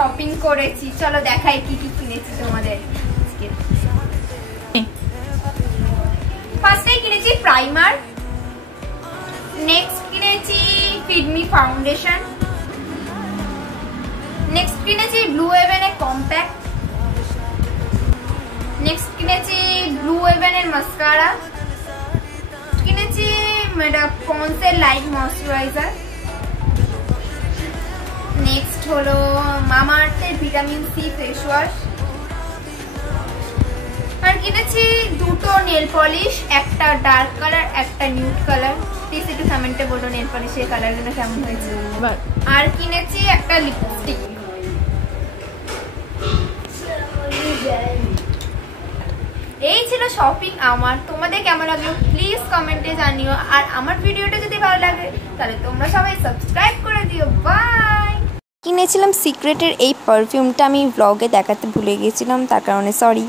Shopping করেছি, চলো দেখাই কি কি কিনেছি তোমাদের। ফার্স্টে কিনেছি প্রাইমার, নেক্সট কিনেছি ফিডমি ফাউন্ডেশন, নেক্সট কিনেছি ব্লু হেভেনের কম্প্যাক্ট, নেক্সট কিনেছি ব্লু হেভেনের মাস্কারা, কিনেছি পন্সের লাইট ময়শ্চারাইজার, নেক্সট হলো মামা আর্থের ভিটামিন সি ফেস ওয়াশ, আর কিনেছি দুটো নেল পলিশ, একটা ডার্ক কালার একটা নিউড কালার। প্লিজ একটু কমেন্টে বলো নেল পলিশের কালারগুলো কেমন হয়েছে। আর কিনেছি একটা লিপস্টিক। এই ছিল শপিং আমার। তোমাদের কেমন লাগলো প্লিজ কমেন্টে জানিও, আর আমার ভিডিওটা যদি ভালো লাগে তাহলে তোমরা সবাই সাবস্ক্রাইব করে দিও। বাই। কিনেছিলাম সিক্রেটের এই পারফিউমটা, আমি ব্লগে দেখাতে ভুলে গিয়েছিলাম, তার কারণে সরি।